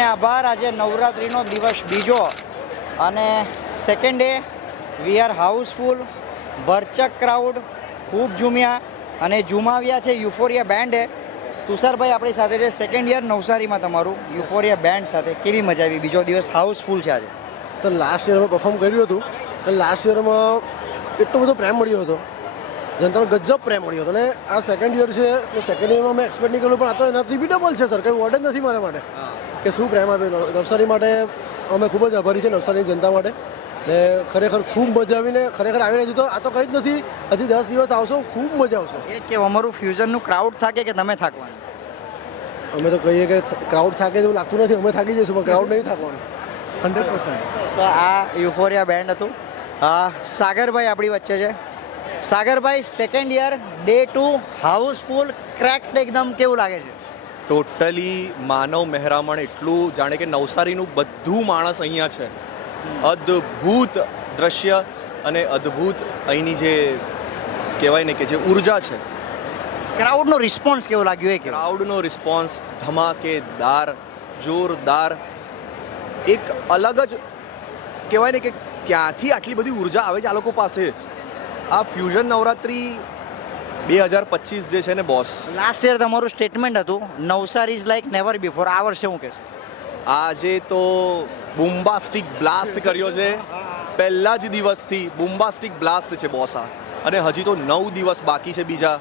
બધાને આભાર. આજે નવરાત્રિનો દિવસ બીજો અને second day we are house full. ભરચક ક્રાઉડ ખૂબ ઝૂમ્યા અને ઝુમાવ્યા છે યુફોરિયા બેન્ડે. તુષારભાઈ આપણી સાથે છે, સેકન્ડ યર નવસારીમાં તમારું યુફોરિયા બેન્ડ સાથે કેવી મજા આવી? બીજો દિવસ હાઉસફુલ છે આજે. સર લાસ્ટ યર અમે પરફોર્મ કર્યું હતું અને લાસ્ટ યરમાં એટલો બધો પ્રેમ મળ્યો હતો, જનતાનો ગજબ પ્રેમ મળ્યો હતો. અને આ સેકન્ડ યર છે, સેકન્ડ યરમાં મેં એક્સપેક્ટ નહીં કર્યું, પણ આ તો એનાથી બી ડબલ છે સર. કંઈ વર્ડ જ નથી મારા માટે કે શું પ્રેમ આપ્યો. નવસારી માટે અમે ખૂબ જ આભારી છે, નવસારીની જનતા માટે. ને ખરેખર ખૂબ મજા આવીને ખરેખર આવીને હજુ તો આ તો કંઈ જ નથી, હજી 10 દિવસ આવશો, ખૂબ મજા આવશે. એ કે અમારું ફ્યુઝનનું ક્રાઉડ થાકે કે તમે થાકવાનું? અમે તો કહીએ કે ક્રાઉડ થાકે એવું લાગતું નથી, અમે થાકી જઈશું, પણ ક્રાઉડ નહીં થાકવાનું 100%. તો આ યુફોરિયા બેન્ડ હતું. સાગરભાઈ આપણી વચ્ચે છે. સાગરભાઈ, second year day 2 house full cracked એકદમ, કેવું લાગે છે? ટોટલી માનવ મહેરામણ એટલું, જાણે કે નવસારીનું બધું માણસ અહીંયા છે. અદ્ભુત દ્રશ્ય અને અદ્ભુત અહીંની જે કહેવાય ને કે જે ઉર્જા છે. ક્રાઉડનો રિસ્પોન્સ કેવો લાગ્યો? એ ક્રાઉડનો રિસ્પોન્સ ધમાકેદાર, જોરદાર, એક અલગ જ કહેવાય ને કે ક્યાંથી આટલી બધી ઉર્જા આવે છે આ લોકો પાસે. આ ફ્યુઝન નવરાત્રિ 2025 જે છે ને બોસ, લાસ્ટ યર તમારું સ્ટેટમેન્ટ હતું Navsari is like never before. આ વર્ષે હું કહેશું? આજે તો બુમ્બાસ્ટિક બ્લાસ્ટ કર્યો છે. પહેલા જ દિવસથી બુમ્બાસ્ટિક બ્લાસ્ટ છે બોસ આ. અને હજી તો 9 દિવસ બાકી છે બીજા.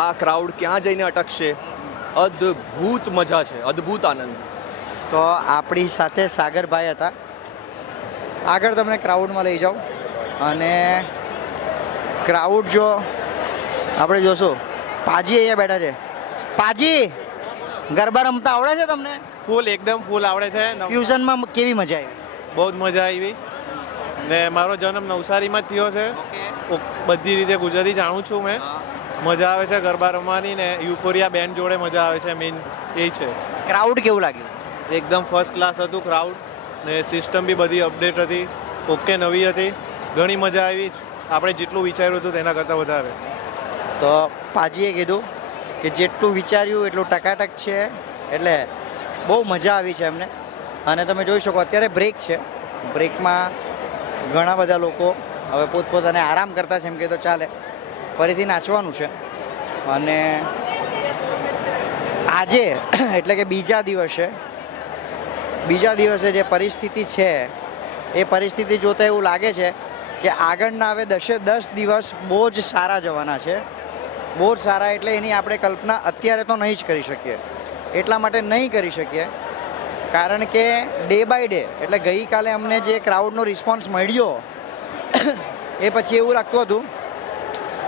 આ ક્રાઉડ ક્યાં જઈને અટકશે? અદ્ભુત મજા છે, અદ્ભુત આનંદ. તો આપણી સાથે સાગરભાઈ હતા. આગળ તમને ક્રાઉડમાં લઈ જાઉં અને ક્રાઉડ જો આપણે જોશું. પાજી અહીંયા બેઠા છે. પાજી, ગરબા રમતા આવડે છે તમને? ફૂલ, એકદમ ફૂલ આવડે છે. ફ્યુઝનમાં કેવી મજા આવી? બહુ જ મજા આવી. ને મારો જન્મ નવસારીમાં જ થયો છે. બધી રીતે ગુજરાતી જાણું છું મેં. મજા આવે છે ગરબા રમવાની ને યુફોરિયા બેન્ડ જોડે મજા આવે છે. મેઇન એ છે. ક્રાઉડ કેવું લાગ્યું? એકદમ ફર્સ્ટ ક્લાસ હતું ક્રાઉડ ને સિસ્ટમ બી બધી અપડેટ હતી, ઓકે, નવી હતી. ઘણી મજા આવી. આપણે જેટલું વિચાર્યું હતું તેના કરતાં વધારે. તો પાજીએ કીધું કે જેટલું વિચાર્યું એટલું ટકાટક છે, એટલે બહુ મજા આવી છે એમને. અને તમે જોઈ શકો અત્યારે બ્રેક છે. બ્રેકમાં ઘણા બધા લોકો હવે પોતપોતાને આરામ કરતા છે, એમ કે તો ચાલે, ફરીથી નાચવાનું છે. અને આજે એટલે કે બીજા દિવસે જે પરિસ્થિતિ છે એ પરિસ્થિતિ જોતાં એવું લાગે છે કે આગળના હવે 10 દિવસ બહુ જ સારા જવાના છે. બહુ જ સારા એટલે એની આપણે કલ્પના અત્યારે તો નહીં જ કરી શકીએ. એટલા માટે નહીં કરી શકીએ કારણ કે ડે બાય ડે, એટલે ગઈકાલે અમને જે ક્રાઉડનો રિસ્પોન્સ મળ્યો એ પછી એવું લાગતું હતું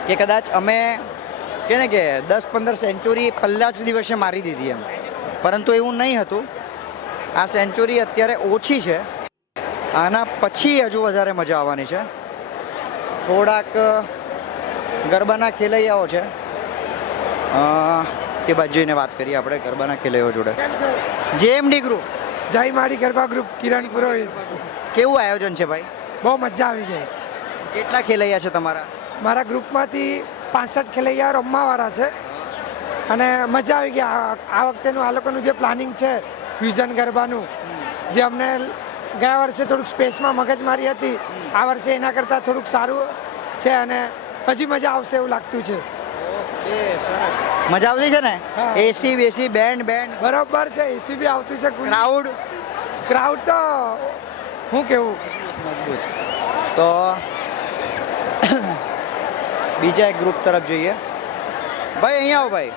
કે કદાચ અમે કે ને કે 10-15 સેન્ચુરી પહેલાં જ દિવસે મારી દીધી એમ, પરંતુ એવું નહીં હતું. આ સેન્ચુરી અત્યારે ઓછી છે, આના પછી હજુ વધારે મજા આવવાની છે. થોડાક ગરબાના ખેલૈયાઓ છે, તે બાજુ જઈને વાત કરીએ આપણે ગરબાના ખેલૈયાઓ જોડે. જેએમડી ગ્રુપ, જય માડી ગરબા ગ્રુપ, કિરણ પુરોહિત. કેવું આયોજન છે ભાઈ? બહુ મજા આવી ગઈ. કેટલા ખેલૈયા છે તમારા? મારા ગ્રુપમાંથી 65 ખેલૈયા રમવાવાળા છે અને મજા આવી ગઈ. આ વખતેનું આ લોકોનું જે પ્લાનિંગ છે ફ્યુઝન ગરબાનું, જે અમને ગયા વર્ષે થોડુંક સ્પેસમાં મગજમારી હતી, આ વર્ષે એના કરતાં થોડુંક સારું છે અને હજી મજા આવશે એવું લાગતું છે. મજા આવતી છે ને? હા. એસી બેસી બેન્ડ બરોબર છે. એસી બી આવતું છે. ક્રાઉડ તો હું કેવું. તો બીજા એક ગ્રુપ તરફ જોઈએ. ભાઈ અહીંયા આવો ભાઈ.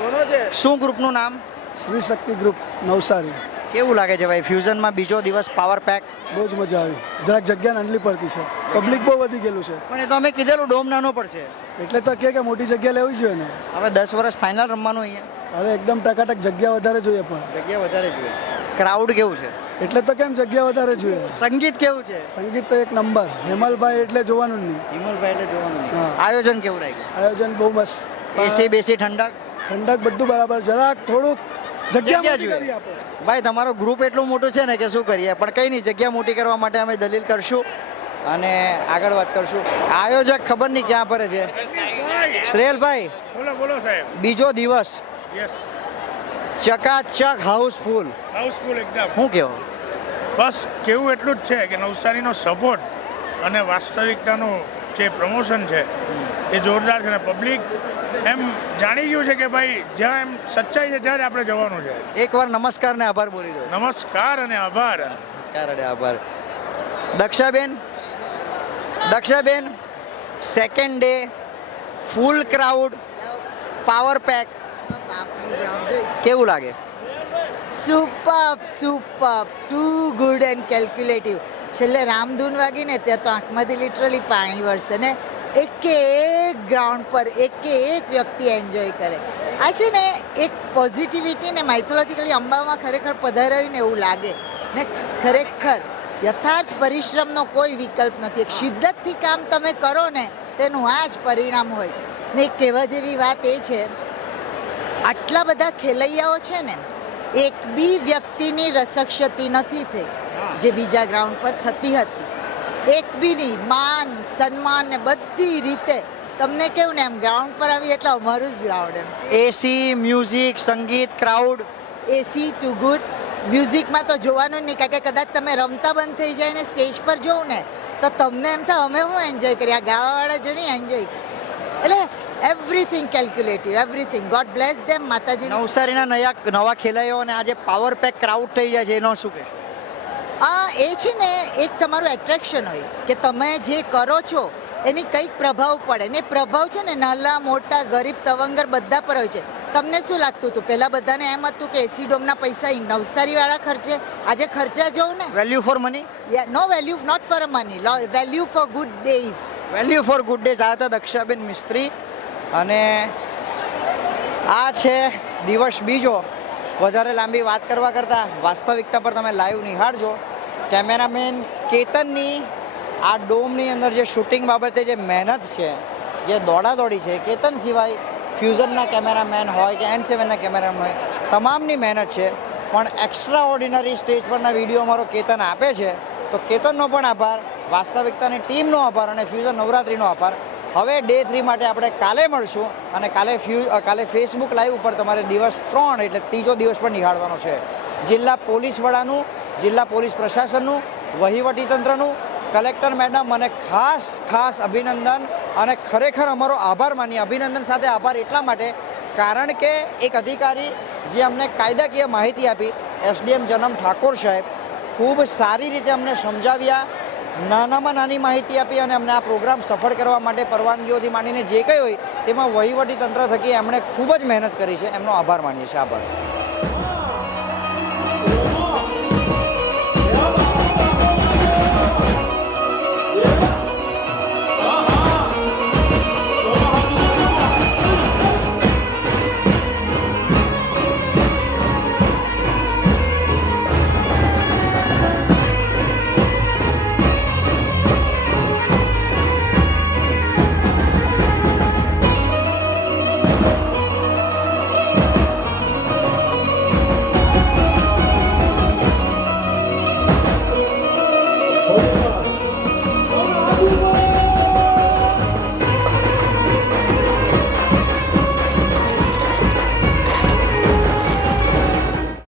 કોનો છે? શું ગ્રુપનું નામ? શ્રી શક્તિ ગ્રુપ નવસારી. કેવું લાગે છે ભાઈ ફ્યુઝનમાં બીજો દિવસ પાવર પેક? બહુ જ મજા આવી. જરાક જગ્યા નાનલી પડતી છે, પબ્લિક બહુ વધી ગયેલું છે, પણ એ તો અમે કીધેલું ડોમ નાનો પડશે. એટલે તો કે મોટી જગ્યા લેવી જોઈએ ને. હવે 10 વર્ષ ફાઇનલ રમવાનું અહીંયા. અરે એકદમ ટકાટક જગ્યા વધારે જોઈએ, પણ જગ્યા વધારે જોઈએ. ક્રાઉડ કેવું છે? એટલે તો કેમ જગ્યા વધારે જોઈએ. સંગીત કેવું છે? સંગીત તો એક નંબર. હેમલભાઈ એટલે જોવાનું જ નહીં. વિમલભાઈ એટલે જોવાનું નહીં. હા. આયોજન કેવું રાખ્યું? આયોજન બહુ મસ્ત. એસી બેસી ઠંડક ઠંડક બધું બરાબર. જરાક થોડુંક જગ્યા જગ્યા મોટી જોઈએ. કરી આપો. ભાઈ તમારો ગ્રુપ એટલું મોટું છે ને કે શું કરીએ, પણ કંઈ નહીં, જગ્યા મોટી કરવા માટે અમે દલીલ કરશું અને આગળ વાત કરશું. આયોજક ખબર નહીં ક્યાં ફરે છે. શ્રેયલભાઈ, બોલો સાહેબ. બીજો દિવસ ચકાચક હાઉસફુલ. હાઉસફુલ એકદમ. શું કહેવો? બસ કેવું એટલું જ છે કે નવસારીનો સપોર્ટ અને વાસ્તવિકતાનું જે પ્રમોશન છે એ જોરદાર છે ને પબ્લિક એમ જાણી ગયું છે કે ભાઈ જ્યાં એમ સચ્ચાઈ છે ત્યાં જ આપણે જવાનું છે. એકવાર નમસ્કાર ને આભાર બોલી દો. નમસ્કાર અને આભાર. નમસ્કાર અને આભાર. Dakshaben second day full crowd power pack કેવું લાગે? Super too good and calculative. છેલ્લે રામધૂન વાગી ને ત્યાં તો આંખમાંથી લિટરલી પાણી વરસે ને એક ગ્રાઉન્ડ પર એક વ્યક્તિ એન્જોય કરે. આ છે ને એક પોઝિટિવિટી ને માઇથોલોજીકલી અંબામાં ખરેખર પધારાવીને એવું લાગે ને ખરેખર યથાર્થ પરિશ્રમનો કોઈ વિકલ્પ નથી. એક શિદ્દતથી કામ તમે કરો ને તેનું આ જ પરિણામ હોય. ને એક કહેવા જેવી વાત એ છે, આટલા બધા ખેલૈયાઓ છે ને એક બી વ્યક્તિની રસક્ષતિ નથી થઈ જે બીજા ગ્રાઉન્ડ પર થતી હતી. એક બી નહીં. માન સન્માન ને બધી રીતે તમને કેવું ને એમ ગ્રાઉન્ડ પર આવી એટલે અમારું જ ગ્રાઉન્ડ એમ. એસી મ્યુઝિક સંગીત ક્રાઉડ એસી ટુ ગુડ. મ્યુઝિકમાં તો જોવાનું જ નહીં, કારણ કે કદાચ તમે રમતા બંધ થઈ જાય ને સ્ટેજ પર જોઉં ને તો તમને એમ થાય અમે હું એન્જોય કરીએ, આ ગાવાવાળા જો નહીં એન્જોય કરે. એટલે everything calculative, everything. God bless them. માતાજી નવસારીના નવા ખેલાડીઓ અને આજે પાવર પેક ક્રાઉડ થઈ જાય છે એનો શું કહેશો? એ છે ને એક તમારું એટ્રેક્શન હોય કે તમે જે કરો છો એની કંઈક પ્રભાવ પડે ને પ્રભાવ છે ને નાના મોટા ગરીબ તવંગર બધા પર હોય છે. તમને શું લાગતું હતું પહેલાં બધાને એમ હતું કે એસી ડોમના પૈસા નવસારીવાળા ખર્ચે? આજે ખર્ચા જોઉં ને value for money. No value not for money, value for good days. Value for good days. આ હતા દક્ષાબેન મિસ્ત્રી અને આ છે દિવસ બીજો. વધારે લાંબી વાત કરવા કરતાં વાસ્તવિકતા પર તમે લાઈવ નિહાળજો. કેમેરામેન કેતનની આ ડોમની અંદર જે શૂટિંગ બાબતે જે મહેનત છે, જે દોડાદોડી છે, કેતન સિવાય ફ્યુઝનના કેમેરામેન હોય કે N7ના કેમેરામેન હોય, તમામની મહેનત છે. પણ એક્સ્ટ્રા ઓર્ડિનરી સ્ટેજ પરના વિડીયો અમારો કેતન આપે છે, તો કેતનનો પણ આભાર, વાસ્તવિકતાની ટીમનો આભાર અને ફ્યુઝન નવરાત્રિનો આભાર. હવે ડે 3 માટે આપણે કાલે મળશું અને કાલે ફેસબુક લાઈવ ઉપર તમારે દિવસ 3 એટલે ત્રીજો દિવસ પણ નિહાળવાનો છે. જિલ્લા પોલીસ વડાનું, જિલ્લા પોલીસ પ્રશાસનનું, વહીવટીતંત્રનું, કલેક્ટર મેડમ અને ખાસ અભિનંદન અને ખરેખર અમારો આભાર માનીએ. અભિનંદન સાથે આભાર એટલા માટે કારણ કે એક અધિકારી જે અમને કાયદાકીય માહિતી આપી, SDM જનમ ઠાકોર સાહેબ, ખૂબ સારી રીતે અમને સમજાવ્યા, નાનામાં નાની માહિતી આપી અને અમને આ પ્રોગ્રામ સફળ કરવા માટે પરવાનગીઓથી માંડીને જે કંઈ હોય તેમાં વહીવટી તંત્ર થકી એમણે ખૂબ જ મહેનત કરી છે. એમનો આભાર માનીએ છીએ. આભાર.